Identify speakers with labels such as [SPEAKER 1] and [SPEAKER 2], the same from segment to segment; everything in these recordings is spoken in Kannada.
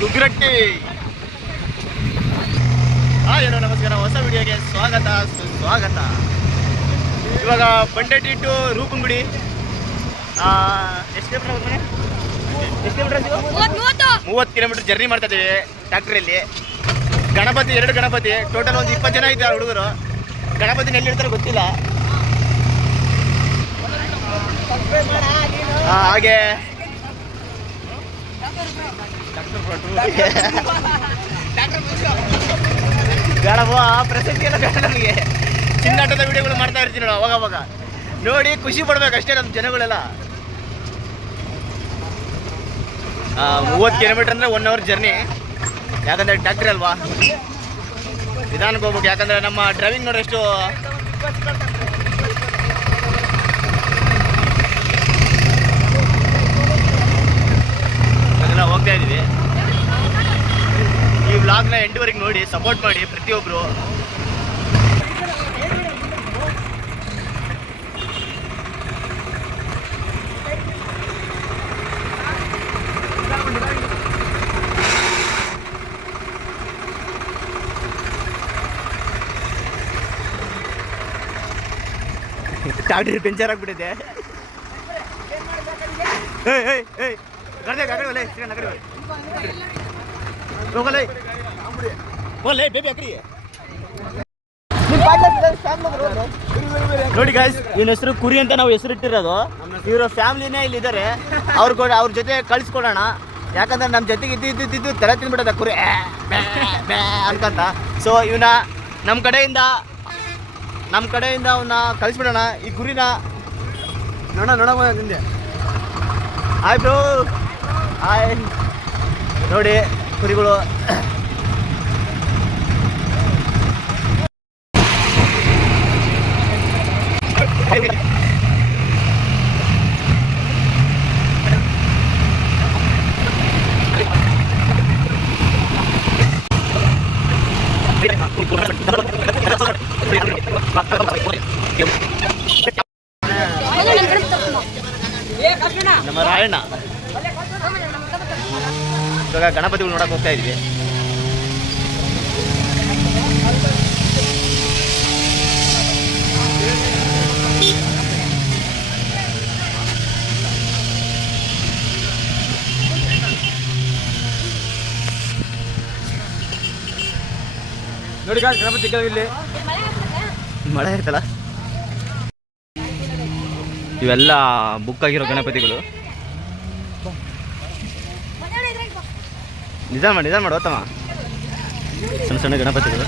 [SPEAKER 1] ಗುಗ್ರಟ್ಟಿ ಹಾಯ್ ಹೇಳೋ ನಮಸ್ಕಾರ. ಹೊಸ ವಿಡಿಯೋಗೆ ಸ್ವಾಗತ ಸುಸ್ವಾಗತ. ಇವಾಗ ಬಂಡೆಟ್ಟಿ ಟು ರೂಪಂಗುಡಿ. ಎಷ್ಟು ಕಿಲೋಮೀಟರ್ ಎಷ್ಟು ಕಿಲೋಮೀಟರ್ ಮೂವತ್ತು. ಕಿಲೋಮೀಟರ್ ಜರ್ನಿ ಮಾಡ್ತಾ ಇದ್ದೀವಿ ಟ್ಯಾಕ್ಟ್ರಿಯಲ್ಲಿ. ಗಣಪತಿ ಎರಡು ಗಣಪತಿ. ಟೋಟಲ್ ಒಂದು ಇಪ್ಪತ್ತು ಜನ ಇದ್ದಾರೆ ಹುಡುಗರು. ಗಣಪತಿನ ಎಲ್ಲಿರ್ತಾರೋ ಗೊತ್ತಿಲ್ಲ. ಆ, ಹಾಗೆ. ಆ ಪ್ರಸಕ್ತಿ ಎಲ್ಲ ಬೇಡ ನಮಗೆ. ಚಿನ್ನಾಟದ ವಿಡಿಯೋಗಳು ಮಾಡ್ತಾ ಇರ್ತೀನಿ ನಾವು ಅವಾಗ ಅವಾಗ. ನೋಡಿ, ಖುಷಿ ಪಡ್ಬೇಕು ಅಷ್ಟೇ ನಮ್ಮ ಜನಗಳೆಲ್ಲ. ಮೂವತ್ತು ಕಿಲೋಮೀಟರ್ ಅಂದರೆ ಒನ್ ಅವರ್ ಜರ್ನಿ ಯಾಕಂದರೆ ಟ್ಯಾಕ್ಟ್ರಿ ಅಲ್ವಾ? ನಿಧಾನಕ್ಕೆ ಹೋಗ್ಬೇಕು. ಯಾಕಂದರೆ ನಮ್ಮ ಡ್ರೈವಿಂಗ್ ನೋಡಿ ಎಷ್ಟು ಹೋಗ್ತಾ ಇದ್ದೀವಿ ಈ ವ್ಲಾಗ್ನ ಎಂಟುವರೆಗೆ ನೋಡಿ ಸಪೋರ್ಟ್ ಮಾಡಿ ಪ್ರತಿಯೊಬ್ಬರು ಟಾಕ್ಟ್ರಿ ಪಂಚರ್ ಆಗ್ಬಿಟ್ಟಿದೆ ಏಯ್ ಏಯ್ ಏಯ್. ನೋಡಿ ಗಾಯ್ಸ್ ಇವನ ಹೆಸರು ಕುರಿ ಅಂತ ನಾವು ಹೆಸರು ಇಟ್ಟಿರೋದು ಇವರ ಫ್ಯಾಮಿಲಿನೇ ಇಲ್ಲಿ ಇದ್ದಾರೆ ಅವ್ರ ಅವ್ರ ಜೊತೆ ಕಳಿಸ್ಕೊಡೋಣ. ಯಾಕಂದ್ರೆ ನಮ್ಮ ಜೊತೆಗೆ ಇದ್ದು ಇದ್ದು ಇದ್ದು ತಲೆ ತಿನ್ಬಿಡದ ಕುರಿ. ಅನ್ಕಂತ. ಸೊ ಇವನ ನಮ್ಮ ಕಡೆಯಿಂದ ನಮ್ಮ ಕಡೆಯಿಂದ ಅವನ್ನ ಕಳಿಸ್ಬಿಡೋಣ. ಈ ಕುರಿನ ನೋಡೋಣ ನೋಡೋಣ ಹಾಯ್ ಬ್ರೋ ಹಾಯ್. ನೋಡಿ ಕುರಿಗಳು ನಮ್ಮ ರಾಯಣ್ಣ ಇವಾಗ ಗಣಪತಿಗಳು ನೋಡಕ್ಕೆ ಹೋಗ್ತಾ ಇದ್ವಿ.
[SPEAKER 2] ನೋಡಿ ಗಣಪತಿ ಇಲ್ಲಿ.
[SPEAKER 1] ಮಳೆ ಇರ್ತಲ್ಲ ಇವೆಲ್ಲ ಬುಕ್ ಆಗಿರೋ ಗಣಪತಿಗಳು. ನಿಧಾನ ಮಾಡಿ, ನಿಧಾನ ಮಾಡು ಸಣ್ಣ ಸಣ್ಣ ಗಣಪತಿಗಳು.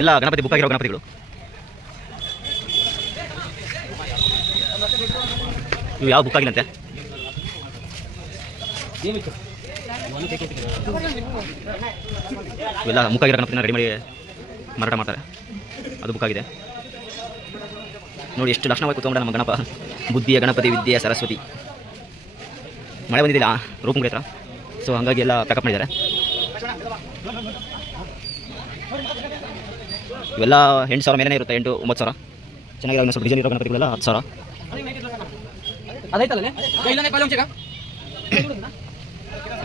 [SPEAKER 1] ಎಲ್ಲ ಗಣಪತಿ ಬುಕ್ ಆಗಿರೋ ಗಣಪತಿಗಳು. ನೀವು ಯಾವ ಬುಕ್ ಆಗಿಲ್ಲಂತೆ ಇವೆಲ್ಲ ಮುಖ ಆಗಿರೋ ಗಣಪತಿನ ರೆಡಿ ಮಾಡಿ ಮಾರಾಟ ಮಾಡ್ತಾರೆ. ಅದು ಬುಕ್ ಆಗಿದೆ. ನೋಡಿ, ಎಷ್ಟು ಲಕ್ಷಣವಾಗಿ ಕೂತ್ಕೊಂಡ ನಮ್ಮ ಗಣಪ. ಬುದ್ಧಿಯ ಗಣಪತಿ, ವಿದ್ಯೆಯ ಸರಸ್ವತಿ. ಮಳೆ ಬಂದಿದ್ದಿಲ್ಲ ರೂಪ ಹತ್ರ. ಸೊ ಹಂಗಾಗಿ ಎಲ್ಲ ಪ್ಯಾಕಪ್ ಮಾಡಿದ್ದಾರೆ. ಇವೆಲ್ಲ ಎಂಟು ಸಾವಿರ ಮೇಲೇ ಇರುತ್ತೆ ಎಂಟು ಒಂಬತ್ತು ಸಾವಿರ. ಚೆನ್ನಾಗಿ ಸ್ವಲ್ಪ ಡಿಸೈನ್ ಇರೋ ಗಣಪತಿಗಳೆಲ್ಲ ಹತ್ತು ಸಾವಿರ.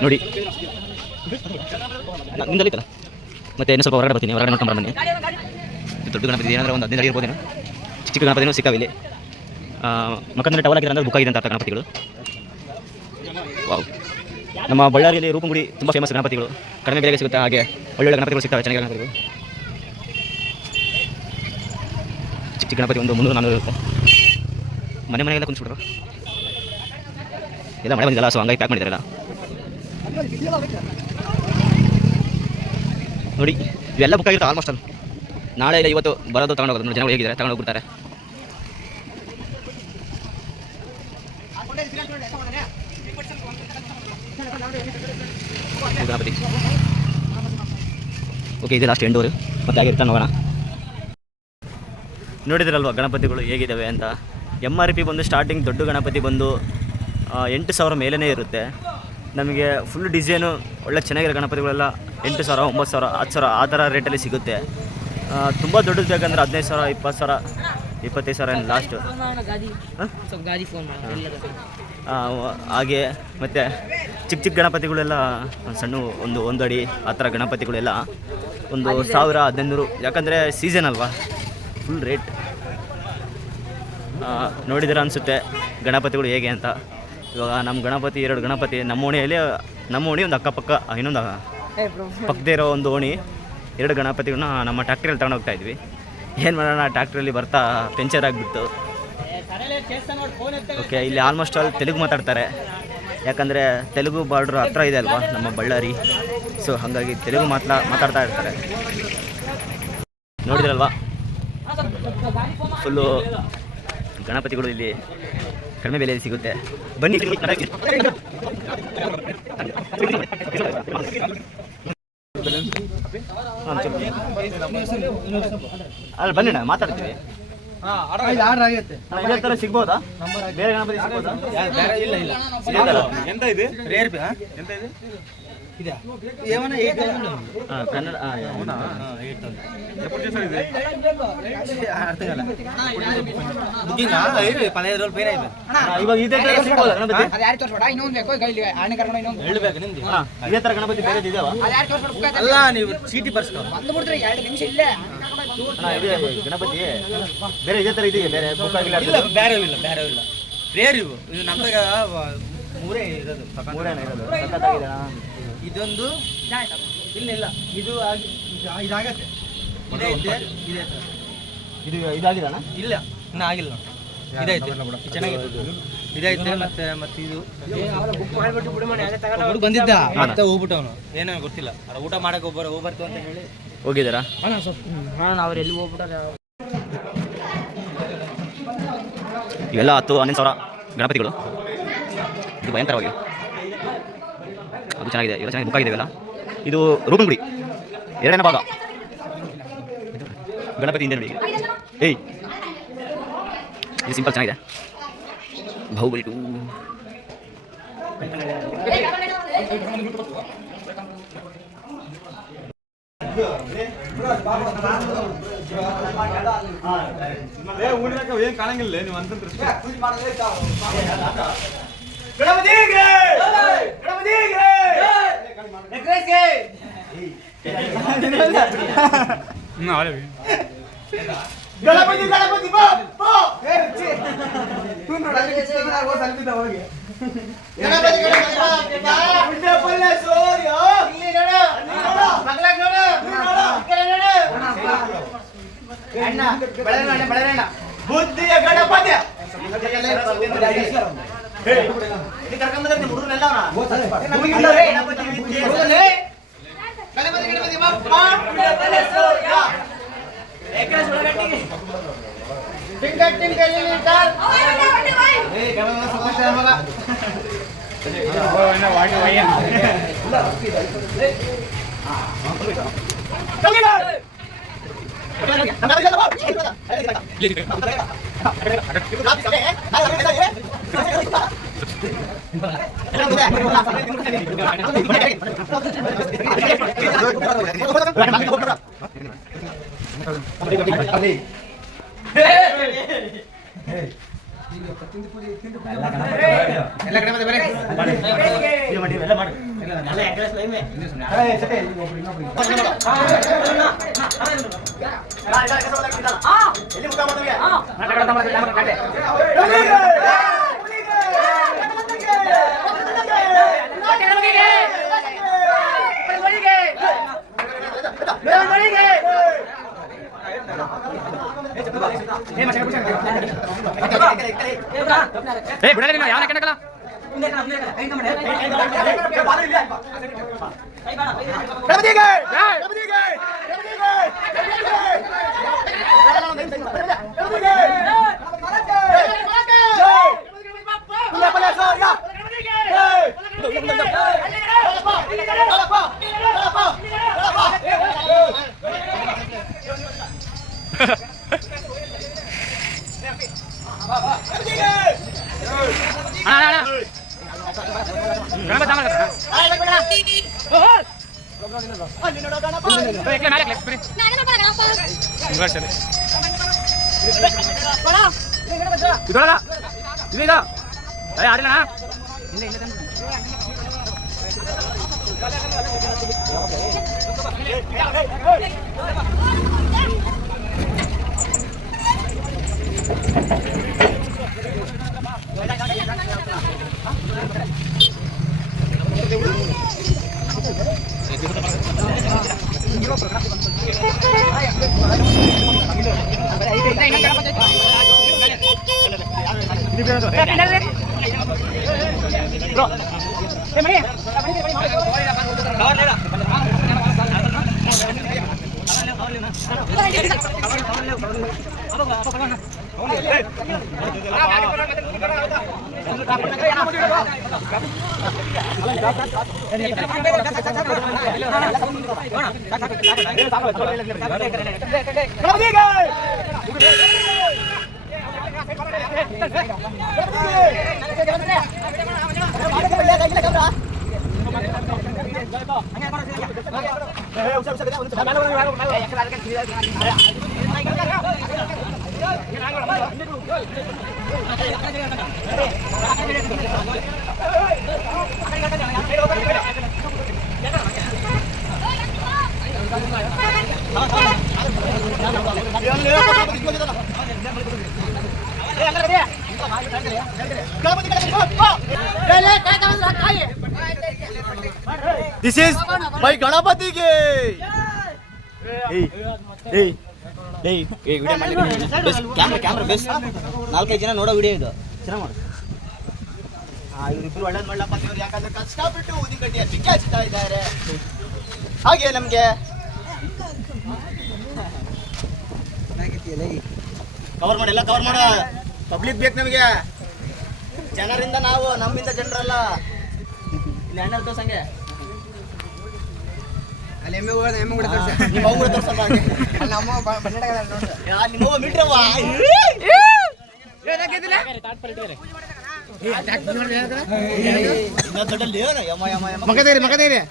[SPEAKER 1] ನೋಡಿ. ನಿಂದಲಿತ್ತಲ್ಲ ಮತ್ತೆ ಇನ್ನೂ ಸ್ವಲ್ಪ ಹೊರಗಡೆ ಬರ್ತೀನಿ ಹೊರಗಡೆ ನೋಡ್ಕೊಂಡು ಬನ್ನಿ. ದೊಡ್ಡ ಗಣಪತಿ ಏನಾದರೂ ಒಂದು ಹದಿನೈದು ಇರ್ಬೋದೇನು ಚಿಕ್ಕ ಚಿಕ್ಕ ಗಣಪತಿನೂ ಸಿಕ್ಕಾವಿಲ್ಲಿ. ಮಕ್ಕಂದ್ರೆ ಟವಲ್ ಹಾಕಿದ್ರೆ ಅಂದ್ರೆ ಬುಕ್ ಆಗಿದೆ ಅಂತ ಗಣಪತಿಗಳು. ನಮ್ಮ ಬಳ್ಳಾರಿಯಲ್ಲಿ ರೂಪಗುಡಿ ತುಂಬ ಫೇಮಸ್ ಗಣಪತಿಗಳು. ಕಡಿಮೆ ಬೆಲೆಗೆ ಸಿಗುತ್ತೆ ಹಾಗೆ ಒಳ್ಳೊಳ್ಳೆ ಗಣಪತಿಗಳು ಸಿಗ್ತವೆ, ಚೆನ್ನಾಗಿ ಗಣಪತಿಗಳು. ಚಿಕ್ಕ ಚಿಕ್ಕ ಗಣಪತಿ ಒಂದು ಮುನ್ನೂರು ನಾನ್ನೂರು ಇರುತ್ತೆ. ಮನೆ ಮನೆಗೆಲ್ಲ ಕುಂತ್ಬಿಟ್ರು ಎಲ್ಲ ಮಳೆ ಬಂದಿಲ್ಲ ಸೊ ಹಂಗಾಗಿ ಪ್ಯಾಕ್ ಮಾಡಿದ್ದಾರಲ್ಲ. ನೋಡಿ, ಇವೆಲ್ಲ ಬುಕ್ ಆಗಿರುತ್ತೆ ಆಲ್ಮೋಸ್ಟ್ ಅಲ್ಲಿ. ನಾಳೆ ಇಲ್ಲ, ಇವತ್ತು ಬರೋದು ತಗೊಂಡು ಹೋಗೋದು ನೋಡಿ, ಜನ ಹೇಗಿದ್ದಾರೆ ತಗೊಂಡು ಓಕೆ ಇದೆ ಲಾಸ್ಟ್ ಎಂಡೂರು ಮತ್ತೆ ಹಾಗೆ ಇರ್ತಾನೆ ನೋಡೋಣ. ನೋಡಿದ್ರಲ್ವ ಗಣಪತಿಗಳು ಹೇಗಿದ್ದಾವೆ ಅಂತ? ಎಂ ಆರ್ ಪಿ ಬಂದು ಸ್ಟಾರ್ಟಿಂಗ್ ದೊಡ್ಡ ಗಣಪತಿ ಬಂದು ಎಂಟು ಸಾವಿರ ಮೇಲೇ ಇರುತ್ತೆ. ನಮಗೆ ಫುಲ್ ಡಿಸೈನು ಒಳ್ಳೆ ಚೆನ್ನಾಗಿರೋ ಗಣಪತಿಗಳೆಲ್ಲ ಎಂಟು ಸಾವಿರ ಒಂಬತ್ತು ಸಾವಿರ ಹತ್ತು ಸಾವಿರ ಆ ಥರ ರೇಟಲ್ಲಿ ಸಿಗುತ್ತೆ. ತುಂಬ ದೊಡ್ಡದು ಬೇಕಂದ್ರೆ ಹದಿನೈದು ಸಾವಿರ ಇಪ್ಪತ್ತು ಸಾವಿರ ಇಪ್ಪತ್ತೈದು ಸಾವಿರ ಲಾಸ್ಟು
[SPEAKER 2] ಮಾಡಿ
[SPEAKER 1] ಆ, ಹಾಗೆ ಮತ್ತು ಚಿಕ್ಕ ಚಿಕ್ಕ ಗಣಪತಿಗಳೆಲ್ಲ ಒಂದು ಸಣ್ಣ ಒಂದು ಒಂದು ಅಡಿ ಆ ಥರ ಗಣಪತಿಗಳೆಲ್ಲ ಒಂದು ಸಾವಿರ ಹದಿನೈದು ಯಾಕಂದರೆ ಸೀಸನ್ ಅಲ್ವಾ? ಫುಲ್ ರೇಟ್ ನೋಡಿದ್ರೆ ಅನಿಸುತ್ತೆ ಗಣಪತಿಗಳು ಹೇಗೆ ಅಂತ. ಇವಾಗ ನಮ್ಮ ಗಣಪತಿ ಎರಡು ಗಣಪತಿ ನಮ್ಮ ಓಣಿಯಲ್ಲಿ ನಮ್ಮ ಓಣಿ ಒಂದು ಅಕ್ಕಪಕ್ಕ ಇನ್ನೊಂದು ಪಕ್ಕದೇ ಇರೋ ಒಂದು ಓಣಿ. ಎರಡು ಗಣಪತಿಗಳನ್ನ ನಮ್ಮ ಟ್ಯಾಕ್ಟ್ರಿಯಲ್ಲಿ ತಗೊಂಡು ಹೋಗ್ತಾ ಇದ್ವಿ. ಏನು ಮಾಡೋಣ ಟ್ಯಾಕ್ಟ್ರಲ್ಲಿ ಬರ್ತಾ ಪೆಂಚರ್ ಆಗಿಬಿಟ್ಟು ಓಕೆ ಇಲ್ಲಿ ಆಲ್ಮೋಸ್ಟ್ ಆಲ್ ತೆಲುಗು ಮಾತಾಡ್ತಾರೆ. ಯಾಕಂದರೆ ತೆಲುಗು ಬಾರ್ಡ್ರ್ ಹತ್ರ ಇದೆ ಅಲ್ವಾ, ನಮ್ಮ ಬಳ್ಳಾರಿ. ಸೊ ಹಾಗಾಗಿ ತೆಲುಗು ಮಾತಾ ಮಾತಾಡ್ತಾ ಇರ್ತಾರೆ. ನೋಡಿದ್ರಲ್ವಾ? ಫುಲ್ಲು ಗಣಪತಿಗಳು ಇಲ್ಲಿ ಕಡಿಮೆ ಬೆಲೆಯಲ್ಲಿ ಸಿಗುತ್ತೆ. ಬನ್ನಿ. ಅಲ್ಲ, ಬನ್ನಿ ಅಣ್ಣ ಇದೇ ತರ ಬೇರೆ ಗಣಪತಿ ಬೇರೆ
[SPEAKER 3] ಇಲ್ಲ ಇಲ್ಲ.
[SPEAKER 2] ಎಂತ ಇದೆ?
[SPEAKER 3] ರೇರ್
[SPEAKER 1] ತರ ಬೇರೆ ಇದಾವ
[SPEAKER 3] ಅಲ್ಲ ನೀವು ಚೀಟಿ ಬರ್ಸ್ಕೊ.
[SPEAKER 4] ಎರಡು ನಿಮಿಷ ಇಲ್ಲೇ.
[SPEAKER 1] ಗಣಪತಿ. ಬೇರೆ ಇದೇ ತರ ಇದೆಯಾ? ಬೇರೆ ಬುಕ್ ಆಗಿಲ್ಲ
[SPEAKER 3] ಇಲ್ಲ ಬೇರೆ ಇಲ್ಲ ಬೇರೆ ಇಲ್ಲ. ರೇರ್ ಇವು. ಇದು ನಮ್ದಾಗ ಮೂರೇ ಇರೋದು.
[SPEAKER 1] ಮೂರೇನ ಇರೋದು? ಸಖತ್ತಾಗಿದೆ
[SPEAKER 3] ಇದೊಂದು ಇಲ್ಲ ಇಲ್ಲ. ಇದು ಆಗಿ ಇದು- ಇದೆ ಇದೈತೆ ಇದೈತೆ
[SPEAKER 1] ಇದು ಇದಾಗಿದೆ
[SPEAKER 3] ಇಲ್ಲ ಇನ್ನ ಆಗಿಲ್ಲ. ಇದೈತೆ ಇದು ಚೆನ್ನಾಗಿದೆ ಇದೈತೆ ಮತ್ತೆ ಮತ್ತೆ ಇದು. ಒಬ್ರು ಬಂದಿದ್ದ. ಮತ್ತೆ ಹೋಗ್ಬಿಟ್ಟವನು. ಏನೋ ಗೊತ್ತಿಲ್ಲ. ಅಲ್ಲ ಊಟ ಮಾಡಕ್ಕೆ ಒಬ್ಬರು ಹೋಗ್ಬರ್ತು ಅಂತ ಹೇಳಿ.
[SPEAKER 1] ಹೋಗಿದ್ದೀರಾ?
[SPEAKER 4] ಅವ್ರು ಎಲ್ಲಿ ಹೋಗ್ಬಿಟ್ಟಾರೆ
[SPEAKER 1] ಇವೆಲ್ಲ ಹತ್ತು ಹನ್ನೊಂದು ಸಾವಿರ ಗಣಪತಿಗಳು. ಇದು ಭಯಂಕರವಾಗಿ. ಅದು ಚೆನ್ನಾಗಿದೆ ಇವೆಲ್ಲ ಚೆನ್ನಾಗಿ ಬುಕ್ ಆಗಿದೆ ಇವೆಲ್ಲ. ಇದು ರೂಪಂಗುಡಿ ಎರಡನೇ ಭಾಗ. ಗಣಪತಿ ಹಿಂದೆ ನೋಡಿ ಏಯ್! ಇದು ಸಿಂಪಲ್ ಚೆನ್ನಾಗಿದೆ. ಬಾಹುಬಲಿ ಟೂ.
[SPEAKER 2] ఊడినాక ఏం కళంగిలే నువ్వు అంత గణపతి ಏ ಊರಿನಾಗ ಏನ್ ಕಾಣಂಗಿಲ್ಲ ನೀವು ಹೋಗಿ ಹ್ಮ್ ಹೋಗಿ
[SPEAKER 1] ಗಣಪತಿ ಗಣಪತಿ, ಬಾ ಬಾ. ಬುದ್ಧಿಯ ಗಣಪತಿ ಕರ್ಕೊಂಡ್ಬಂದ್ರೆ ಹುಡುಗನೆಲ್ಲ ನೋಡ ವಿದ್ಯೆ ನೋಡ ಗಣಪತಿ. ಬಪ್ಪ ಏಕನ ಬೆಳೆ ಟಿಂಕರ್ ಬೆಳೆ ಲಿಟರ್ ಬುದ್ಧಿಯ ಗಣಪತಿ ಸಮಸ್ಯೆ ಮಗ ಗಣಪತಿ ಗಣಪತಿ, ಬಾ ಬಾ. ಇದು ಮಾಡಿ ಎಲ್ಲ ಮಾಡಿ ಎಲ್ಲ ಎಗ್ರೆಸ್ ಲೈಮೆ ಏ ಸತೆ ಎಲ್ಲಿ ಮುಖ ಮಾಡ್ತೀವಿ
[SPEAKER 2] ಏ ಬಿಡಲ್ಲ ನೀನು ಯಾವನ ಕಣಕಲ್ಲ
[SPEAKER 1] ಗಣಪತಿಗೆ
[SPEAKER 2] ಅಣ್ಣ ಇದೀಗ ಅದೇ ಆಡಿಲ್ಲಣ್ಣ ಇಲ್ಲ ಇಲ್ಲ Thank you. apa apa apa apa ಇದು ಇದು
[SPEAKER 1] ದಿಸ್ ಇಸ್ ಮೈ ಗಣಪತಿಗೆ ಏಯ್ ಏಯ್ ಏಯ್ ವಿಡಿಯೋ ಮಾಡಿ. ಬೆಸ್ಟ್ ನಾಲ್ಕೈದು ಜನ ನೋಡೋ ವಿಡಿಯೋ ಇದು. ಚೆನ್ನಾಗಿ ಮಾಡು ಇವರಿಬ್ರು ಒಳ್ಳೇದು ಮಾಡ್ಲಪ್ಪ ಇವ್ರು ಯಾಕಂದ್ರೆ ಕಷ್ಟಪಟ್ಟು ಊದಿಗಡ್ಡಿಯ ಚಿಕ್ಕ ಹಚ್ತಾ ಇದ್ದಾರೆ. ಹಾಗೆ ನಮಗೆ. ಕವರ್ ಮಾಡಿ, ಎಲ್ಲ ಕವರ್ ಮಾಡ. ಪಬ್ಲಿಕ್ ಬೇಕು ನಮಗೆ. ಜನರಿಂದ ನಾವು, ನಮ್ಮಿಂದ ಜನರಲ್ಲ. ಇಲ್ಲಿ ಅಣ್ಣ ತೋರ್ಸಂಗೆ.
[SPEAKER 4] ಅಲ್ಲಿ ಎಮ್ಮೆ ಎಮ್ಮೆ ಕೂಡ ತೋರ್ಸ
[SPEAKER 1] ನಿಮ್ಮ ಅವ್ವ ತೋರ್ಸಪ್ಪ ಹಾಗೆ.
[SPEAKER 4] ಅಲ್ಲಿ ನಮ್ಮ ಬನ್ನಡ ನೋಡ್ರಿ
[SPEAKER 1] ಯಾ, ನಿಮ್ಮ ಅವ್ವ ಮೀಟ್ರವ್ವ. ಇನ್ನ ದೊಡ್ಡಲ್ಲಿ ಏನು? ಯಮ್ಮ, ಯಮ್ಮ, ಯಮ್ಮ. ಮಗ ತೆಗೀರಿ, ಮಗ ತೆಗೀರಿ.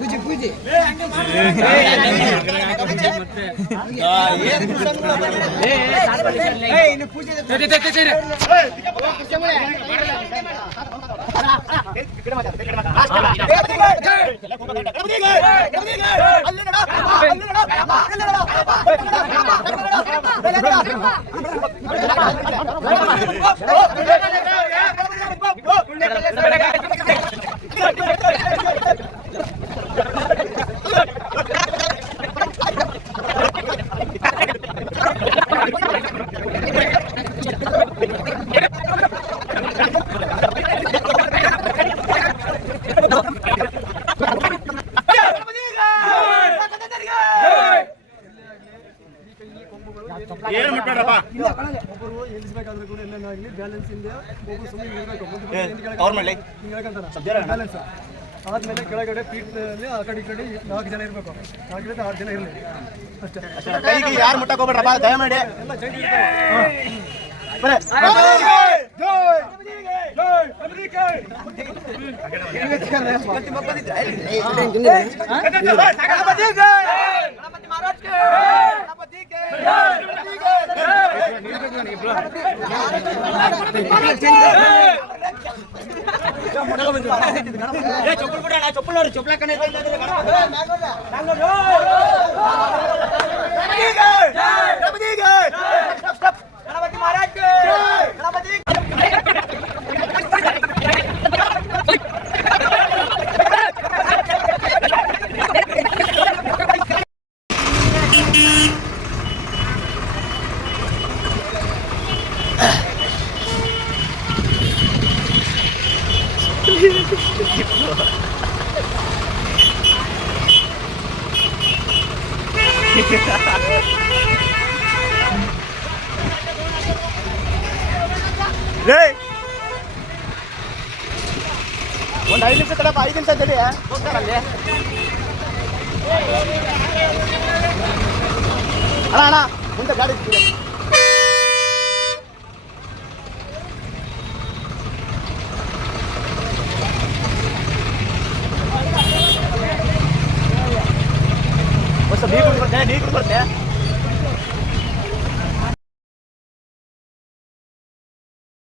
[SPEAKER 1] ಮಗ ತೆಗೀರಿ. ಇಲ್ಲವ್ವ.
[SPEAKER 4] ಪೂಜೆ ಪೂಜೆ
[SPEAKER 1] ಆ, ಕೂಡ
[SPEAKER 4] ಎಲ್ಲೇನಾಗಲಿ ಬ್ಯಾಲೆನ್ಸ್
[SPEAKER 1] ಸುಮ್ಮನೆ ಕವರ್ ಮಾಡ್ಲಿ. ಸ್ವಲ್ಪ ಜೋರಾಗಿ ಅಣ್ಣ.
[SPEAKER 3] ಆದ್ಮೇಲೆ ಕೆಳಗಡೆ ಪೀಠದಲ್ಲಿ ಆ ಕಡೆ ಈ ಕಡೆ ನಾಲ್ಕು ಜನ ಇರಬೇಕು. ನಾಲ್ಕರಿಂದ ಆರು ಜನ ಇರಲಿ. ಅಷ್ಟೇ.
[SPEAKER 1] ಯಾರು ಮುಟ್ಟಕ್ಕೆ ದಯಮಾಡಿ.
[SPEAKER 3] ಎಲ್ಲ ಜೈನ್ ಇರ್ತಾರೆ.
[SPEAKER 1] ಬರೇ. చెప్పులు కూడా చెప్పులు చెప్పులు ಒಂದು ಐದು ನಿಮಿಷ ತಡಪ್ಪ ಐದು ನಿಮಿಷ ತಡಿ. ಹೋಗ್ತಾರಲ್ಲಿ ಅಣ್ಣ ಅಣ್ಣ ಮುಂದೆ ಗಾಡಿ